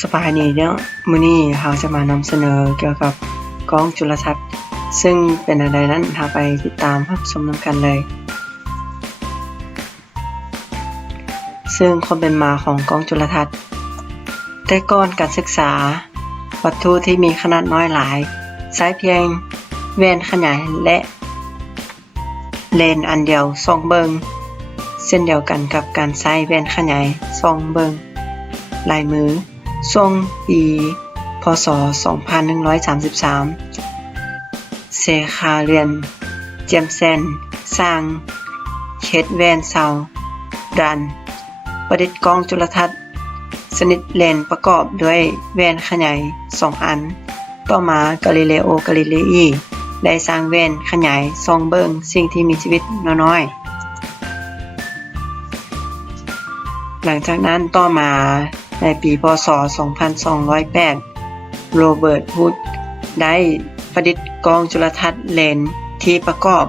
สบายดีเนาะมื้อนี้เราจะมานำเสนอเกี่ยวกับกล้องจุลทรรศน์ซึ่งเป็นอะไรนั้นเราไปติดตามรับชมนำกันเลย ซึ่งความเป็นมาของกล้องจุลทรรศน์แต่ก่อนการศึกษาวัตถุที่มีขนาดน้อยหลายใช้เพียงแว่นขยายและเลนส์อันเดียวส่องเบิงเช่นเดียวกันกับการใช้แว่นขยายส่องเบิงลายมือช่วงปีพ.ศ. 2133 เซคาเรียนเจมเซนสร้างเคดแวนเซาดันประดิษฐ์กล้องจุลทรรศน์ชนิดเลนส์ประกอบด้วยแว่นขยาย2อันต่อมากาลิเลโอกาลิเลอีได้สร้างแว่นขยายส่องเบิ่งสิ่งที่มีชีวิตน้อยๆหลังจากนั้นต่อมาในปีพ.ศ. 2208 โรเบิร์ต ฮูดได้ประดิษฐ์กล้องจุลทรรศน์เลนส์ที่ประกอบ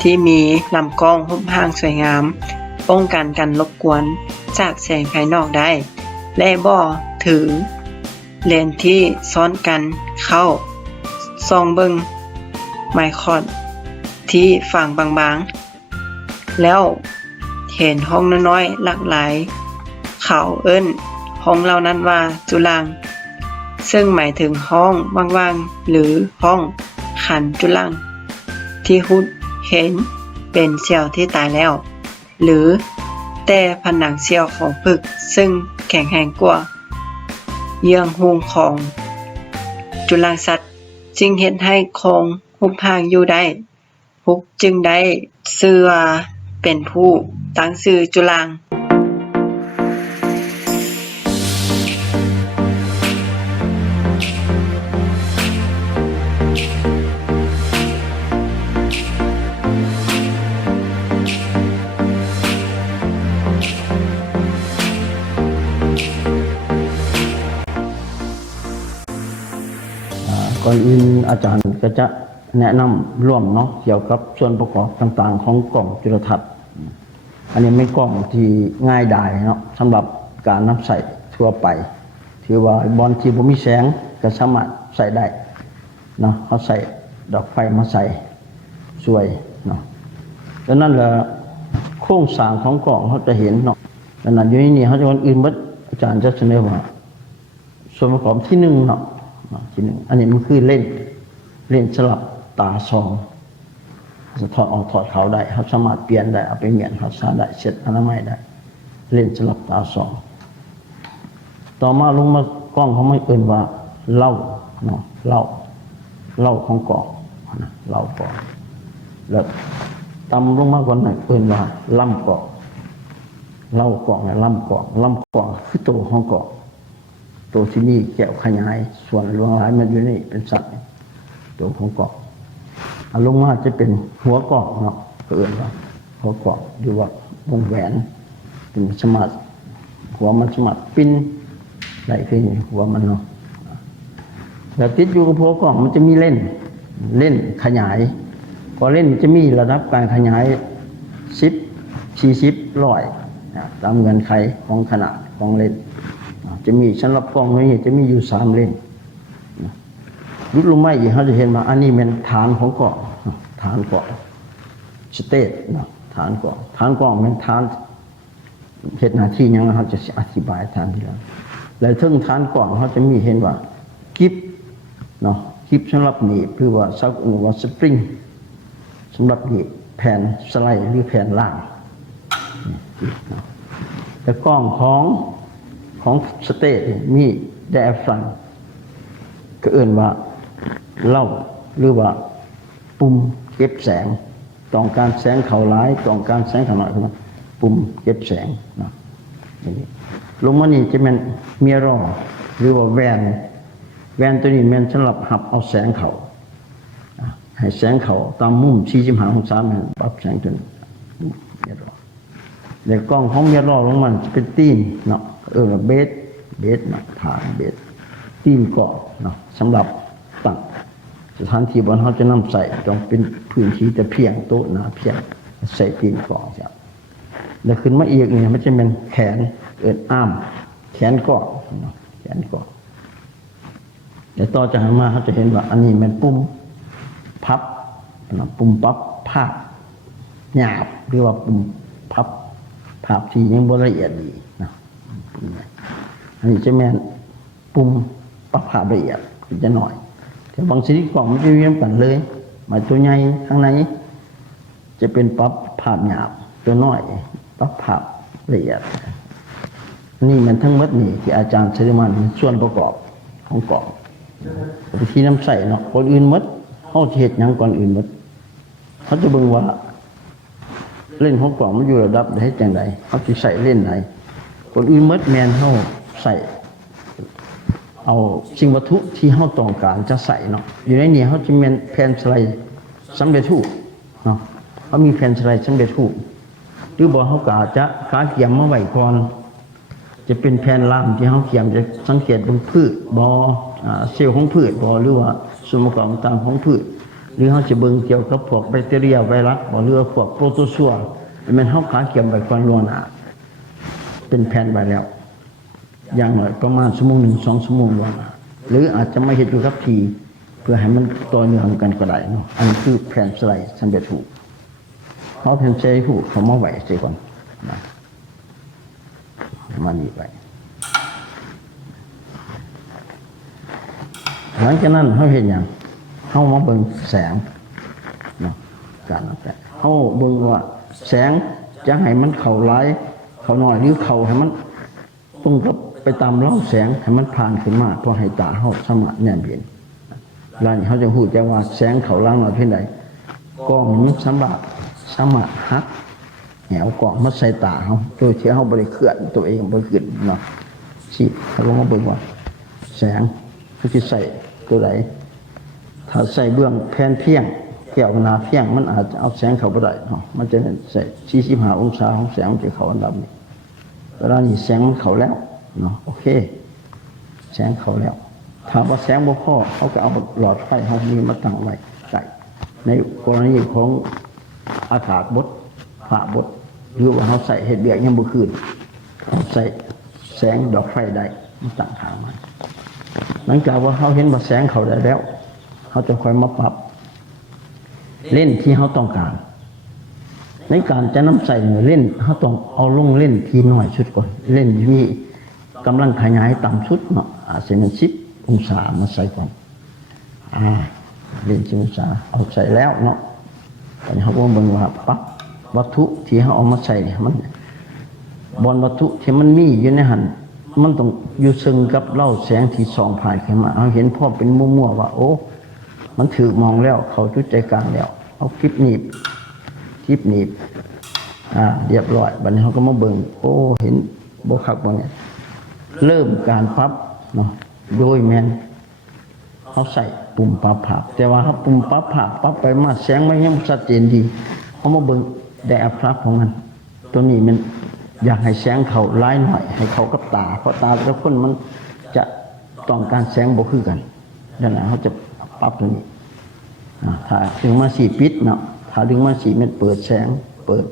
ที่มีลำกล้องหุบห่างสวยงามป้องกันการรบกวนจากแสงภายนอกได้และบ่ถือเลนส์ที่ซ้อนกันเข้าส่องเบิ่งไมครอนที่ฝั่งบางๆแล้วเห็นห้องน้อยๆหลากหลายเขาเอิ้นห้องเหล่านั้นว่าจุลังค์ซึ่งหมายถึงห้องว่างๆหรือห้องขันจุลังค์ที่ฮุดเห็นเป็นเซลล์ที่ตายแล้วหรือแต่ผนังเซลล์ของผึกซึ่งแข็งแรงกว่าเยื่อหุ้มของจุลังคสัตว์จึงเฮ็ดให้คงหุบห่างอยู่ได้ฮุกจึงได้ชื่อว่าเป็นผู้ตั้งชื่อจุลังค์ก่อนอื่นอาจารย์ก็จะแนะนำร่วมเนาะเกี่ยวกับส่วนประกอบต่างๆของกล้องจุลทรรศน์อันนี้ไม่กล้องที่ง่ายดายเนาะสำหรับการนำใส่ทั่วไปถือว่าบอลที่บ่มีแสงก็สามารถใส่ได้เนาะเขาใส่ดอกไฟมาใส่ช่วยเนาะดังนั้นแหละโครงสร้างของกล้องเขาจะเห็นเนาะดังนั้นอยู่นี่เขาจะคนอื่นบ่อาจารย์จะเสนอว่าส่วนประกอบที่1เนาะที่1อันนี้มันคือเล่นสลับตาซองจะถอดออกถอดเขาได้เขาสามารถเปลี่ยนได้เอาไปเมียนเขาสามารถได้เช็ดอนามัยได้เล่นสลับตาซองต่อมาลงมากล้องเขาไม่เอ่นว่าเล่าเนาะเล่าของกล้องนะเล่ากล้องแล้วตำลงมากว่านั้นเอ่นว่าล่ำกล้องเล่ากล้องและล่ำกล้องคือตัวของกล้องตัวที่นี่แก้วขยายส่วนลวงหลายมันอยู่นี่เป็นสัตว์ตัวของกล้องลงมาจะเป็นหัวกล้องเนาะเอิ้นว่าหัวกล้องหรือว่าวงแหวนเป็นสมาร์ทหัวมันสมาร์ทปิ้นได้คือหัวมันเนาะแล้วติดอยู่กับหัวกล้องมันจะมีเล่นขยายพอเล่นจะมีระดับการขยาย10 40 100ตามเงื่อนไขของขนาดของเลนส์จะมีสำหรับกล้องนี้จะมีอยู่3เลนส์ลุดลงมาอีกเขาจะเห็นว่าอันนี้เป็นฐานของกล้องฐานกล้องสเตทฐานกล้องเป็นฐานเหตุหน้าที่ยังเขาจะอธิบายฐานทีหลังแล้วถึงฐานกล้องเขาจะมีเห็นว่ากิฟเนาะกิฟสำหรับหนีบหรือว่าซักหรือว่าสปริงสำหรับหนีบแผ่นสไลด์หรือแผ่นล่างแต่กล้องของสเตทมีไดอะแฟรมก็เอ่นว่าเล่าหรือว่าปุ่มเก็บแสงต้องการแสงเข้าหลายต้องการแสงเข้าน้อยปุ่มเก็บแสงนะลงมานี่จะเป็นเมียรอหรือว่าแวนตัวนี้แม่นสำหรับหับเอาแสงเข้าให้แสงเข้าตามมุม45องศาแม่นปรับแสงตัวนี้เมียรอแล้วกล้องของเมียรอลงมันจะเป็นตีนเนาะเบสเนาะฐานเบสตีนกล้องเนาะสำหรับตั้งสถานที่บนเขาจะนำใส่ต้องเป็นพื้นที่แต่เพียงโต๊ะหนาเพียงใส่ตีนกล้องจ้ะแล้วขึ้นมาอีกเนี่ยมันจะเป็นแขนอ้ามแขนกล้อง นกล่องเดี๋ยวต่อจากนั้นมาเขาจะเห็นว่าอันนี้เป็นปุ่มพับปุ่มปั๊บภาพหยาบหรือว่าปุ่มพับภาพที่ยังบ่ละเอียดดีนะอันนี้จะแม่นปุ่มปรับภาพละเอียดจะหน่อยแต่บางชนิดกล่องมันจะเรียงกันเลยหมายตัวใหญ่ข้างในจะเป็นปรับภาพหยาบตัวน้อยปรับภาพละเอียดนี่มันทั้งหมดนี่ที่อาจารย์เชลิมันส่วนประกอบของกล่องวิธีน้ำใส่เนาะก่อนอื่นหมดเขาเฮ็ดหยังก่อนอื่นหมดเขาจะเบิ่งว่าเล่นของกล่องมันอยู่ระดับใดจังไดเขาสิใส่เล่นไหนก่อนอื่นหมดแม่นเฮาใส่เอาสิ่งวัตถุที่เฮาต้องการจะใส่เนาะอยู่ในนี้เฮาจะมีแผ่นสไลด์สำเร็จรูปเนาะเขามีแผ่นสไลด์สำเร็จรูปหรือบ่เฮาก็อาจจะกาเขียมมาไว้ก่อนจะเป็นแผ่นล่ามที่เฮาเขียมจะสังเกตบนพืชบ่เซลล์ของพืชบ่หรือว่าส่วนประกอบต่างๆของพืชหรือเฮาจะเบิ่งเกี่ยวกับพวกแบคทีเรียไวรัสบ่หรือพวกโปรโตซัวมันเฮากาเขียมไว้ก่อนล่วงหน้าเป็นแผ่นไว้แล้วอย่างน้อยประมาณชั่วโมง1 2ชั่วโมงล่วงหน้าหรืออาจจะไม่เฮ็ดอยู่กับทีเพื่อให้มันต่อเนื่องกันก็ได้เนาะอันนี้คือแผ่นสไลด์สำเร็จรูปเฮาแผ่นสไลด์รูปเขามาไว้ซิก่อนนะมานี่ไว้หลังจากนั้นเขาเห็นอย่างเขามาเบิ่งแสงเนาะการนั่นแหละเขาเบิ่งว่าแสงจะให้มันเข้าหลายเข้าน้อยหรือเข้าให้มันตรงกับไปตามเล่าแสงให้มันผ่านขึ้นมาพอให้ตาเขาสามารถแนมเห็นแล้วเขาจะพูดจังว่าแสงเข้าล่างเราเพียงใดกล้องมันสามารถหักแหวกล่องมาใส่ตาเขาโดยที่เขาบริเคลื่อนตัวเองบริเคลื่อนเนาะสิเขาลงมาเบิ่งว่าแสงเขาจะใส่ตัวไหนถ้าใส่เบื้องแผ่นเพียงแก้วหนาเพียงมันอาจจะเอาแสงเข้าไปได้เนาะมันจะใส่45องศาของแสงมันจะเข้าอันดับนี้เวลานี้แสงมันเข้าแล้วเนาะโอเคแสงเข้าแล้วถ้าว่าแสงบ่พอเขาก็เอาหลอดไฟเขามีมาตั้งไว้ใส่ในกรณีของอากาศบดผ้าบดหรือว่าเขาใส่เห็ดเบียกยังบ่คืนเขาใส่แสงดอกไฟได้มันตั้งทางมาหลังจากว่าเขาเห็นว่าแสงเขาได้แล้วเขาจะค่อยมาปรับเล่นที่เขาต้องการในการจะนำใส่เล่นเขาต้องเอาลงเล่นที่น้อยชุดก่อนเล่นที่กำลังขยายต่ำชุดเนาะเส้น10 องศามาใส่ก่อนเล่น10 องศาเอาใส่แล้วเนาะตอนนี้เขาก็เบิ่งว่าปั๊บวัตถุที่เขาเอามาใส่เนี่ยมันบอลวัตถุที่มันมีอยู่ในหันมันต้องอยู่ซึ่งกับเล่าแสงที่ส่องผ่านขึ้นมาเอาเห็นพ่อเป็นมั่วๆว่าโอ้มันถือมองแล้วเขาจุดใจกลางแล้วเอาคลิปหนีบเรียบร้อยบัดนี้เขาก็มาเบิ่งโอ้เห็นบ่คักบ่เนี่ยเริ่มการปรับเนาะโดยแม่นเขาใส่ปุ่มปรับภาพแต่ว่าเขาปุ่มปรับภาพปรับไปมาแสงมันยังชัดเจนดีเขามาเบิ่งไดอะแฟรมของมันตัวนี้มันอยากให้แสงเขาหลายหน่อยให้เขากับตาเพราะตาแต่ละคนมันจะต้องการแสงบ่คือกันดังนั้นเขาจะปรับตัวนี้ถ้าถึงมาสีปิดเนาะถ้าถึงมาสีมันเปิดแสงเปิด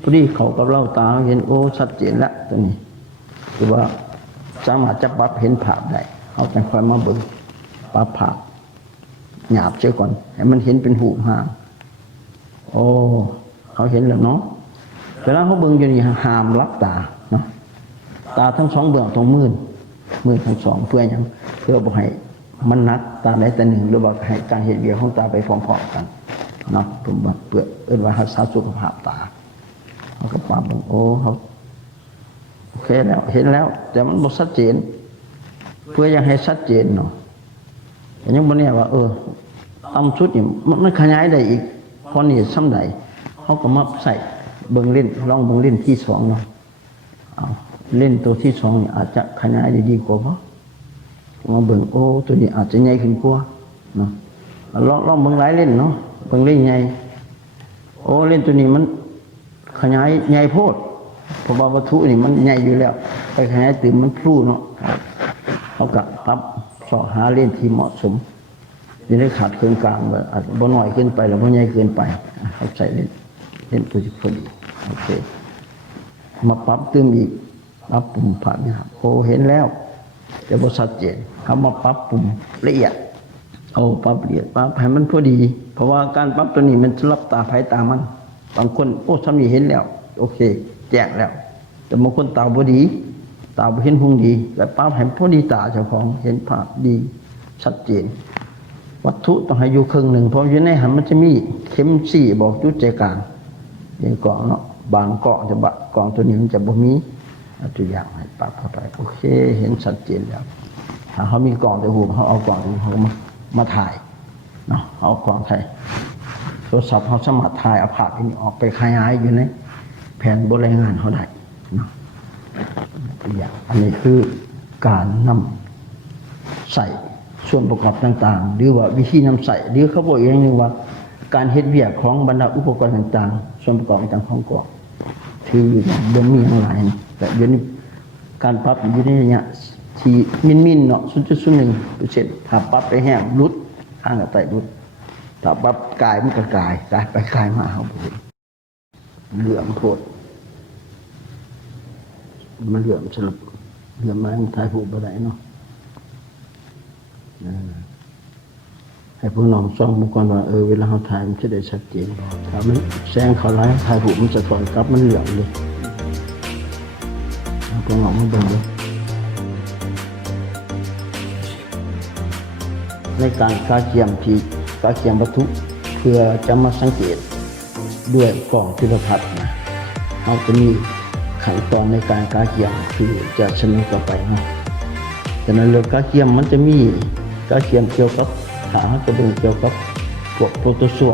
พอดีเขากับเราตาเห็นโอ้ชัดเจนแล้วตัวนี้คือว่าสามารถจะปรับเห็นภาพได้เขาจะค่อยมาเบิ่งปรับภาพหยาบเสียก่อนให้มันเห็นเป็นหูห่างโอ้เขาเห็นแล้วเนาะเวลาเขาเบิ่งอยู่นี่ห้ามรับตาเนาะตาทั้งสองเบื้องตรงมือทั้งสองเพื่อหยังเพื่อบ่ให้มันนักตาใดแต่หนึ่งหรือว่าให้การเห็นเบียของตาไปพร้อมๆกันเนาะผมว่าเพื่อว่ารักษาสุขภาพตาเขาก็ปรับโอ้เขาโอเคแล้วเห็นแล้วแต่มันบ่ชัดเจนเพื่อยังให้ชัดเจนเนาะแต่ยังบ่แน่ว่าต่ำสุดนี่มันขยายได้อีกพอนี่ซ้ำใดเขาก็มาใส่เบิ่งเล่นลองเบิ่งเล่นที่2เนาะเล่นตัวที่2นี่อาจจะขยายได้ดีกว่าบ่มาเบิ่งโอ้ตัวนี้อาจจะใหญ่ขึ้นกว่าเนาะลองเบิ่งหลายเล่นเนาะเบิ่งเล่นใหญ่โอ้เล่นตัวนี้มันขยายใหญ่โพดเพราะว่าวัตถุนี่มันใหญ่อยู่แล้วไปขยายตื่นมันพลู่เนาะเขาก็ปรับสอหาเล่นที่เหมาะสมนี่ได้ขาดเครื่องกลางแบบอาจจะบ่น้อยเกินไปหรือบ่ใหญ่เกินไปเขาใส่เล่นตัวที่พอดีโอเคมาปรับเติมอีก ปรับปรุงภาพนะครับโอ้เห็นแล้วแต่บ่ชัดเจนเขามาปรับปรุงละเอียดปรับละเอียดปรับให้มันพอดี เพราะว่าการปรับตัวนี้มันสำหรับตาไผตามันบางคนโอ้ทำนี่เห็นแล้วโอเคแจ้งแล้วแต่บางคนตาบ่ดีตาบ่เห็นหุงดีแล้วปรับให้พอดีตาเจ้าของเห็นภาพดีชัดเจนวัตถุต้องให้อยู่ครึ่งหนึ่งเพราะอยู่ในหันมันจะมีเข็มสี่บอกจุดใจกลางอย่างกล่องเนาะบางกล่องจะบะกล่องตัวนี้มันจะบ่มีตัวอย่างให้ปรับเข้าไปโอเคเห็นชัดเจนแล้วถ้าเขามีกล่องแต่หูเขาเอากล่องตัวเขามาถ่ายเนาะเอากล่องถ่ายโทรศัพท์เขาสามารถถ่ายเอาภาพนี้ออกไปขยายอยู่ในแผนบริหารเขาได้เนาะตัวอย่างอันนี้คือการนำใส่ส่วนประกอบต่างๆหรือว่าวิธีนำใส่หรือเขาบอกอย่างนึงว่าการเฮ็ดเวียกของบรรดาอุปกรณ์ต่างๆส่วนประกอบต่างๆของกล่องคือบ่มีทั้งหลายแต่เดี๋ยวนี้การปรับอยู่ในระยะที่มินๆเนาะ 0.01% ถ้าปรับไปแห้งรุดข้างกับไตรุดถ้าปรับกายมันก็กายไปกายมาเฮาบ่เห็นเหลื่อมโพดมันเหลื่อมสรุปเหลื่อมมาถ่ายรูปบ่ได้เนาะให้พวกน้องส่องมาก่อนว่าเวลาเราถ่ายมันจะได้ชัดเจนถ้ามันแสงเขาไล่ถ่ายรูปมันจะก่อนกลับมันเหลืองเลยพวกน้องมาเบิ่งดูในการกาเทียมวัตถุเพื่อจะมาสังเกตด้วยกล้องจุลทรรศน์นะเราจะมีขั้นตอนในการกาเทียมคือจะเสนอต่อไปเนาะฉะนั้นเรื่องกาเทียมมันจะมีกาเทียมเกี่ยวกับถ้าเขาจะดึงเกี่ยวกับพวกโปรโตซัว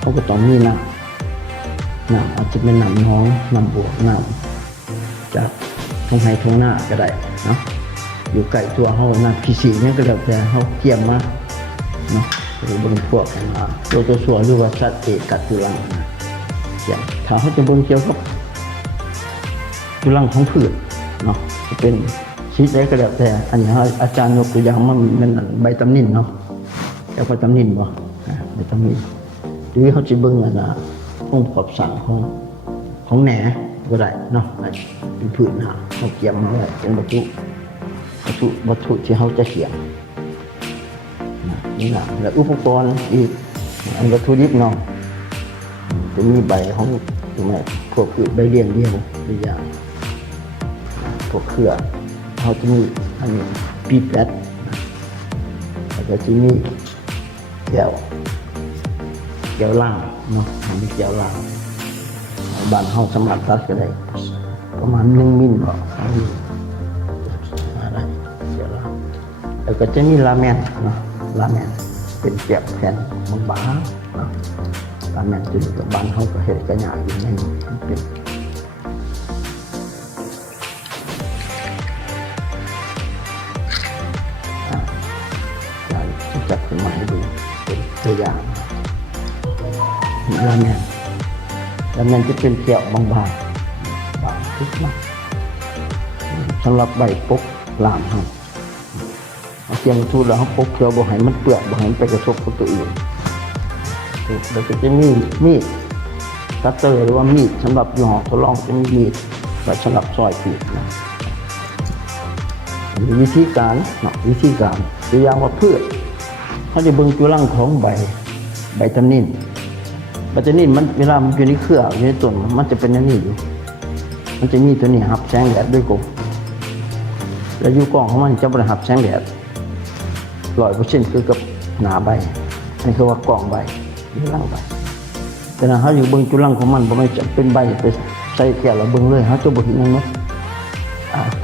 เขาก็ต้องมีน้ำอาจจะเป็นน้ำน้องน้ำบวกน้ำจากทางไห้ทางหน้าก็ได้เนาะอยู่ใกล้ตัวเขาน้ำพีซีเนี่ยก็แล้วแต่เขาเกี่ยมมาเนาะหรือบางพวกโปรโตซัวหรือว่าสัตว์เอกกัดจุลังเกี่ยมถ้าเขาจะเบิ่งเกี่ยวกับจุลังของพืชเนาะจะเป็นชีสได้ก็แล้วแต่อันนี้อาจารย์ยกตัวอย่างมันใบตำนินเนาะแล้วก็ตำนินบ่ใบตำนินหรือเขาจะเบิ่งองค์ประกอบสร้างของแหนก็ได้เนาะเป็นพืชเขาเกี่ยมมาไว้เป็นวัตถุที่เขาจะเขียนนี่นะแล้วอุปกรณ์อีกอันวัตถุดิบเนาะจะมีใบของถูกไหมพวกพืชใบเลี้ยงเดียวหรืออย่างพวกเครือเขาจะมีอันนี้ปีแปดแล้วก็จะมีแก้วล่างเนาะมีแก้วล่างบ้านเฮาสามารถตัดก็ได้ประมาณ1 มิลอะไรแก้วล่างแล้วก็จะมีลาแมนเนาะลาแมนเป็นแก้วแผ่นบางๆเนาะลาแมนตัวนี้บ้านเฮาก็เฮ็ดกันยากอยู่ในเป็นจัดขึ้นมาให้ดูเป็นตัวอย่างลาแมนจะเป็นแก้วบางทุกมากสำหรับใบปกลามครับเตรียมทูแล้วเขาปกเกลือบ่ให้มันเปื้อนบ่ให้มันไปกระทบกับตัวอื่นแล้วก็จะมีดคัตเตอร์หรือว่ามีดสำหรับหยอกทดลองจะมีมีดไว้สำหรับซอยขีดนะวิธีการตัวอย่างว่าพืชเขาจะเบิ่งจุลังของใบตำนินมันเวลามันอยู่ในเครืออยู่ในต้นมันจะเป็นอย่างนี้อยู่มันจะมีตัวนี้หับแสงแดดด้วยกบแล้วอยู่กล่องของมันจะบริหับแสงแดด100%คือกับหนาใบนี่คือว่ากล่องใบจุลังใบแต่ถ้าเขาอยู่เบิ่งจุลังของมันบ่ไม่จะเป็นใบไปใส่แก้วแล้วเบิ่งเลยเขาจะบ่เห็นอย่างนั้น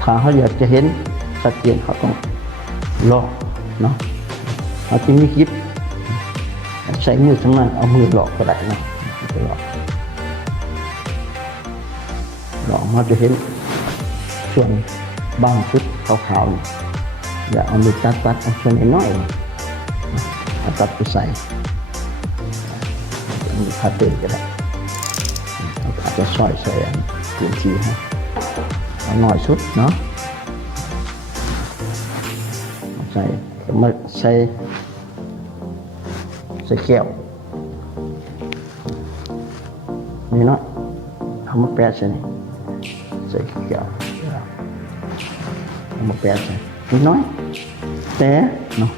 ถ้าเขาอยากจะเห็นชัดเจนเขาต้องลอกเนาะเขาจะมีคลิปใช้มือทั้งนั้นเอามือหลอกก็ได้นะหลอกมาจะเห็นส่วนบางชุดขาวๆอย่าเอามือตัดเอาส่วนน้อยๆตัดไปใส่มือคัตเตอร์ก็ได้อาจจะซอยใส่พื้นที่ให้เอาหน่อยชุดเนาะใส่มาใส่แก้วนี่เนาะเอามาแปะใส่นี่ใส่แก้ว เอามาแปะใส่นิดน้อยแปะเนาะ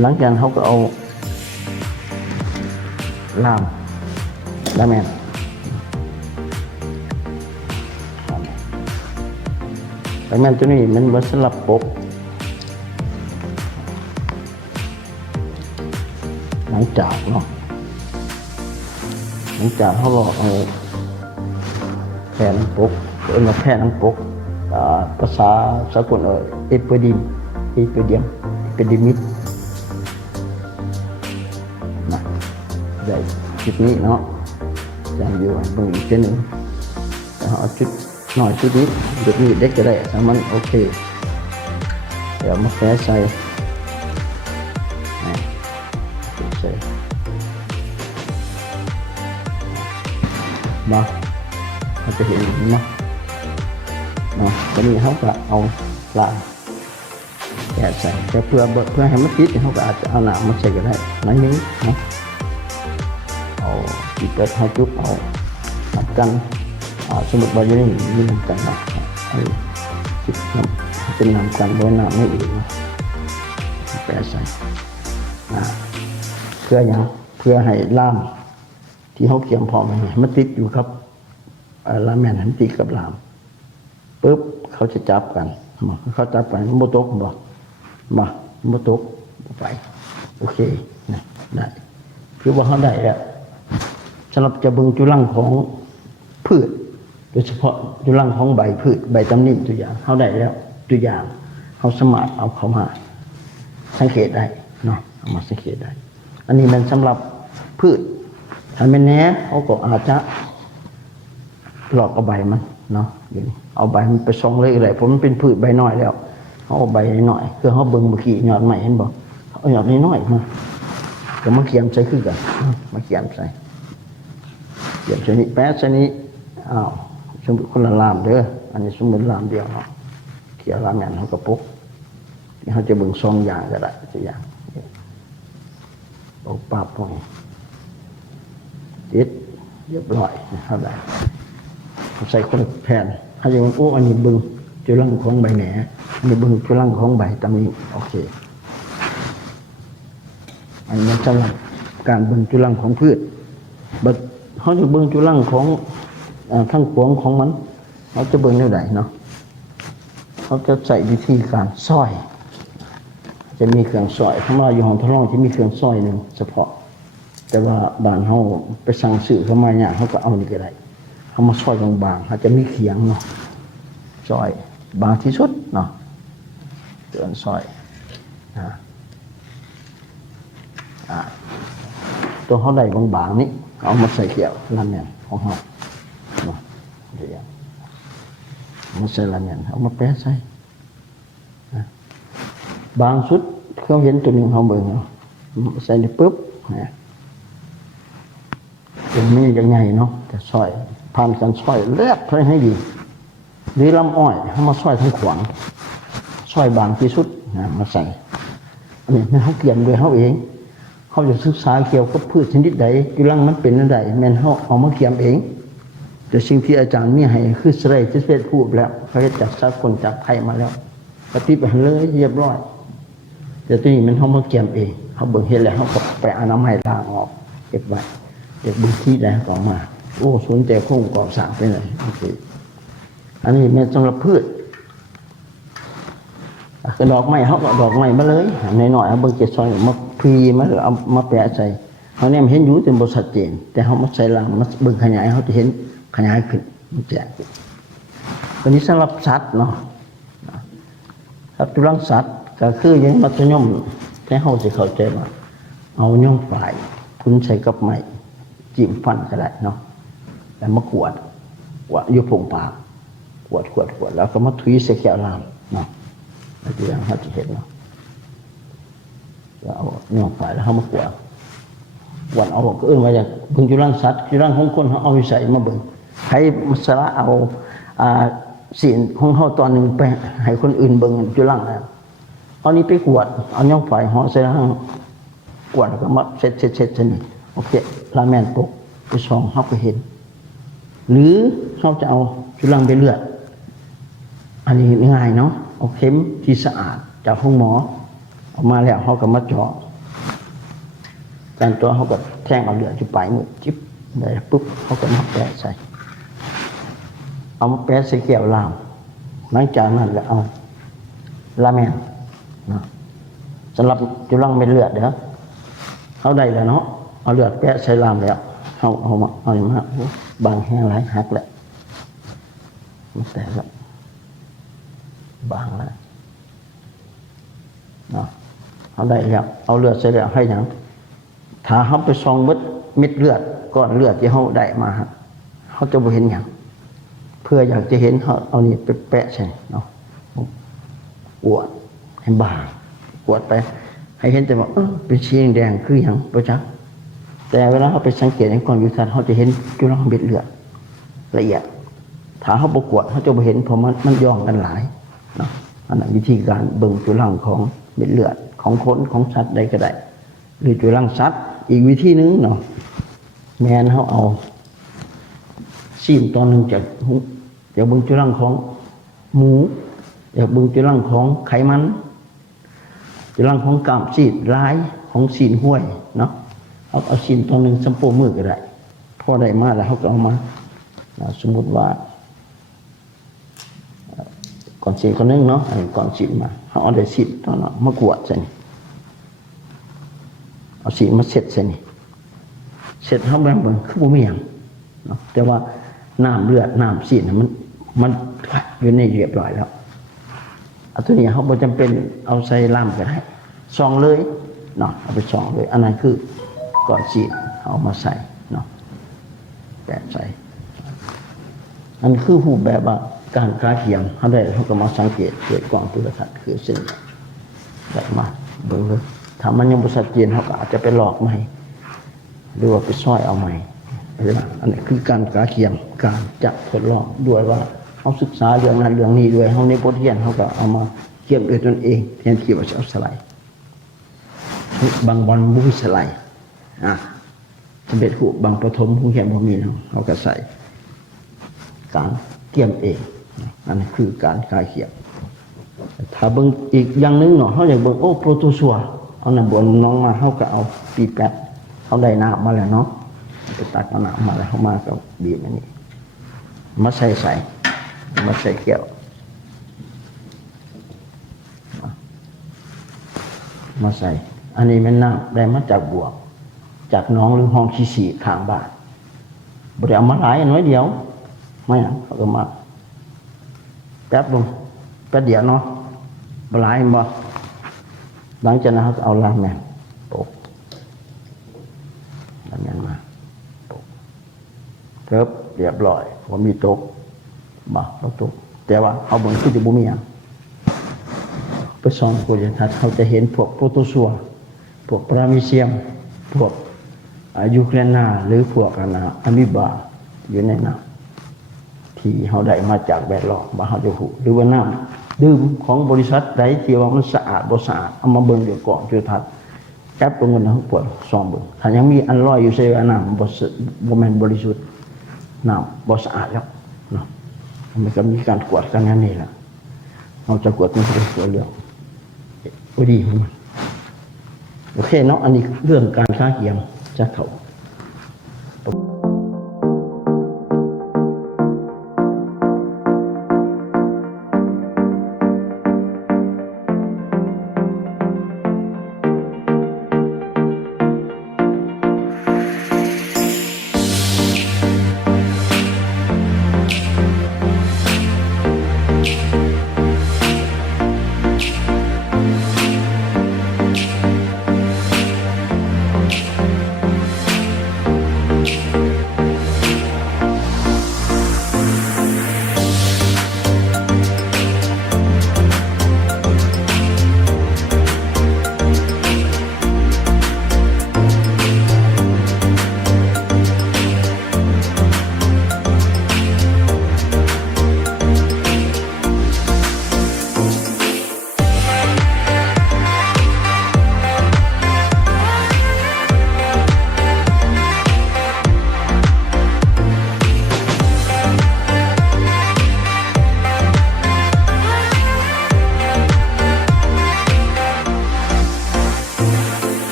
หลังจากนั้นเขาก็เอาล่ามแล้วแม่นแล้วแม่นตัวนี้มันวัสลับปกหลังจากเนาะหลังจากเขาหลอกเอาแผ่นปกเรียกว่าแผ่นปกภาษาสากลเอเปดิมิดนะได้จุดนี้เนาะจำอยู่เบิ่งอีกทีหนึ่งแต่เอาจุดหน่อยจุดนี้จุดนี้เด็กจะได้แต่มันโอเคเดี๋ยวมาแปะใส่ใส่มาเราจะเห็นมั้ยเนาะตอนนี้เขาก็เอาล่างแกะใส่แต่เพื่อให้มันติดเขาก็อาจจะเอาหนามมาใส่ก็ได้นั่นนี้นะเอาจิตเขาจุ๊บเอาหนักกันสมมติว่าจะได้มีน้ำกันนะจิตน้ำเป็นน้ำกันบนน้ำไม่อื่นนะแกะใส่เพื่ออย่างเพื่อให้ล่ามที่เขาเขียมพอมาเนี่ยมันติดอยู่ครับลามแม่นมันติดกับล่ามปุ๊บเขาจะจับกันเขาจับกันโมตกบอกมาโมตกไปโอเคนะได้คือว่าเขาได้แล้วสำหรับจะเบิ่งจุลังของพืชโดยเฉพาะจุลังของใบพืชใบตำหนิตัวอย่างเขาได้แล้วตัวอย่างเขาสามารถเอาเข้ามาสังเกตได้เนาะเอามาสังเกตได้อันนี้มันสำหรับพืชถ้าไม่แน่เขาก็อาจจะหลอกเอาใบมันเนาะเอาใบมันไปซองเลยอะไรเพราะมันเป็นพืชใบน้อยแล้วเขาเอาใบน้อยคือเขาเบิ่งเมื่อกี้ยอดใหม่เห็นบอกเอายอดน้อยมาก็มาเขียมใส่คือกันมาเขียมใส่เขียมชนิดแป๊ะชนิดสมมติคนละลามเด้ออันนี้สมมติลามเดียวเนาะเขียลามอย่างเขากระปุกที่เขาจะเบิ่งซองอย่างก็ได้ตัวอย่างเอาปาบพวกนี้ติดเรียบร้อยเท่าไหร่ใส่คนแผ่นถ้าอย่างนั้นอันนี้บึงจุลังของใบแหนอันนี้บึงจุลังของใบตำนี้โอเคอันนี้สำหรับการบึงจุลังของพืชบัดเขาจะบึงจุลังของทั้งปวงของมันเขาจะบึงเท่าไหร่เนาะเขาจะใส่วิธีการซอยจะมีเครื่องซอยเข้ามาอยู่ห้องทดลองที่มีเครื่องซอยหนึ่งเฉพาะแต่ว่าบ้านเขาไปสั่งซื้อเข้ามาเนี่ยเขาก็เอานี่ก็ได้เขามาซอยบางๆเขาจะมีเขียงเนาะซอยบางที่สุดเนาะเตือนซอยตัวเขาได้บางๆนี่เอามาใส่เกี่ยวลำเนี่ยของเขาเนาะเดี๋ยวมาใส่ลำเนี่ยเอามาแปะใส่บางสุดเขาเห็นตัวหนึ่งเขาเบิ่งเนาะใส่นี่ปุ๊บเนี่ยเป็นมีอย่างไงเนาะแต่ซอยผ่านการซอยแลกให้ดีหรือลำอ้อยเขามาซอยทั้งขวางซอยบางที่สุดมาใส่อันนี้เขาเกี่ยมโดยเขาเองเขาจะศึกษาเกี่ยวกับพืชชนิดใดจุลังมันเป็นอะไรแม่นเขาเอามาเกี่ยมเองแต่สิ่งที่อาจารย์มีให้คือสไลด์ที่เสร็จพูดแล้วเขาจะจับสากลจับไทยมาแล้วปฏิบัติเลยเรียบร้อยแต่ตัวนี้มันเขามาเกี่ยมเองเขาเบิ่งเห็นแล้วเขาก็ไปเอาน้ำให้ล้างออกเก็บไว้เด็กบุญที่แล้วก็มาโอ้สนใจโครงก่อสร้างไปเลยโอเคอันนี้เป็นสำหรับพืชก็ดอกไม้เขาก็ดอกไม้มาเลยหน่อยๆเอาเบิ่งเจ็ดซอยมาพีมาหรือเอามาแปะใส่เขาเนี่ยเห็นอยู่แต่บริษัทเจนแต่เขามาใส่ลางมาเบิ่งขยายเขาจะเห็นขยายขึ้นมันแจกวันนี้สำหรับสัตว์เนาะครับจุลังสัตว์ก็คือยังมัธยมแค่เขาจะเข้าใจว่าเอาย่อมฝ่ายคุณใส่กับไม้จิ้มฟันก็ได้เนาะแล้วมาขวดอยู่ผงปากขวดแล้วก็มาทุยใส่แก้วน้ำเนาะแล้วที่อย่างเขาจะเห็นเนาะแล้วเอาย่อมฝ่ายแล้วเขามาขวดเอาก็มาจากบึงจุลังสัตว์จุลังของคนเขาเอาใส่มาบึงให้มัสระเอาศีลของเขาตอนหนึ่งไปให้คนอื่นบึงจุลังแล้วเอานี้ไปขวดเอาย่อมฝ่ายห่อใส่ล่างขวดแล้วก็มาเช็ดนี่โอเคลาแมนปกไปส่องเขาไปเห็นหรือเขาจะเอาจุลังไปเลือด อันนี้ง่ายเนาะเอาเข็มที่สะอาดจากห้องหมอออกมาแล้วเขาก็มาเจาะการตัวเขาก็แทงเอาเลือดจุไปมือจิ๊บได้ปุ๊บเขาก็มาแปะใส่เอามาแปะใส่แก้วลามหลังจากนั้นแล้วเอาลาแมนนะสำหรับจุลังเม็ดเลือดเด้อเขาได้แล้วเนาะเอาเลือดแปะใส่ลามแล้วเอามาบางแห้งหลายหักแหละมันแตกแล้วบางแล้วเนาะเขาได้แล้วเอาเลือดใส่แล้วให้ยังถ้าเขาไปซองเม็ดเลือดก้อนเลือดที่เขาได้มาเขาจะไม่เห็นอย่างเพื่ออยากจะเห็นเขาเอานี่ไปแปะใส่เนาะปวดให้บางปวดไปให้เห็นแต่ว่าเป็นสีแดงคืออย่างประจักษ์แต่เวลาเขาไปสังเกตในกล้องยูทัศน์เขาจะเห็นจุลเม็ดเลือดละเอียดถ้าเขาประกวดเขาจะไม่เห็นเพราะมันย่องกันหลายเนาะอันนั้นวิธีการเบิ่งจุลังของเม็ดเลือดของคนของสัตว์ใดก็ได้หรือจุลังสัตว์อีกวิธีนึงเนาะแมนเขาเอาซีนตอนหนึ่งจากเบิ่งจุลังของหมูอยากเบิ่งจุลังของไขมันจุลังของกล้ามซีดร้ายของซีนห้วยเนาะเอาซีนตอนหนึ่งสัมโปมือก็ได้พอได้มาแล้วเขาก็เอามาสมมติว่าก่อนซีนคนนึงเนาะก่อนซีนมาเขาเอาได้ซีนตอนนั้นมากวดใส่เอาซีนมาเสร็จใส่นี่เสร็จเขาแบบเหมือนคือบุ้มอย่างเนาะแต่ว่าน้ำเลือดน้ำซีนมันอยู่ในเรียบร้อยแล้วอันนี้เขาไม่จำเป็นเอาใส่ล่ามก็ได้ซองเลยเนาะเอาไปซองเลยอันนั้นคือก่อนซีนเอามาใส่เนาะแปะใส่อันคือหูแบบว่าการค้าเทียมเขาได้เขาก็มาสังเกตเกิดกล่องจุลทรรศน์คือสิ่งแบบมาเบิ่งเลยถ้ามันยังบริษัทเจนเขาก็อาจจะไปหลอกใหม่หรือว่าไปซ้อยเอาใหม่อันนี้คือการค้าเทียมการจะทดลองด้วยว่าเขาศึกษาเรื่องนั้นเรื่องนี้ด้วยเขาในบทเรียนเขาก็เอามาเทียบด้วยตนเองแทนที่ว่าจะเอาสไลด์บางบอลบุ้ยสไลด์สำเร็จหูบางประถมผู้เขียนบ่มีเขาก็ใส่การเทียมเองอันนี้คือการคลายเขียบถ้าเบิ่งอีกอย่างนึงเนาะเขาอยากเบิ่งโปรโตซัวเอาน้ำบนน้องมาเขาก็เอาปีแปดเขาได้น้ำมาแล้วเนาะไปตักเอาน้ำมาแล้วเขามาก็บีบอันนี้มาใส่มาใส่แก้วมาใส่อันนี้เป็นน้ำได้มาจากบัวจากน้องหรือห้องขี้สีข้างบ้านบริเอามาหลายน้อยเดียวไม่เขาก็มาแป๊บลงแป๊บเดียวเนาะบลายบ่หลังจากนั้นเขาเอาลาแมนปกลาแมนมาปกเทิบเรียบร้อยว่ามีตกบ่ตกแต่ว่าเอาบนขึ้นจะบุมีอย่างไปส่องโปรเจกต์เขาจะเห็นพวกโปรโตซัวพวกปรามิเซียมพวกยูเครนาหรือพวกอะมิบาอยู่ในน้ำที่เขาได้มาจากแวดล้อมว่าเขาจะหูหรือว่าน้ำดื่มของบริษัทใดที่ว่ามันสะอาดบ่สะอาดเอามาเบิ่งเดี๋ยวก่อนจุลทรรศน์แก๊ปตรงนั้นเขาปวดซองเบิ่งถ้ายังมีอันลอยอยู่ใส่น้ำบ่แม่นบริสุทธิ์น้ำบ่สะอาดแล้วเนาะมันก็มีการกวดกันนั่นนี่แหละเราจะกวดมันเป็นตัวเรื่องดีของมันโอเคเนาะอันนี้เรื่องการค้าเกียมจะเข้า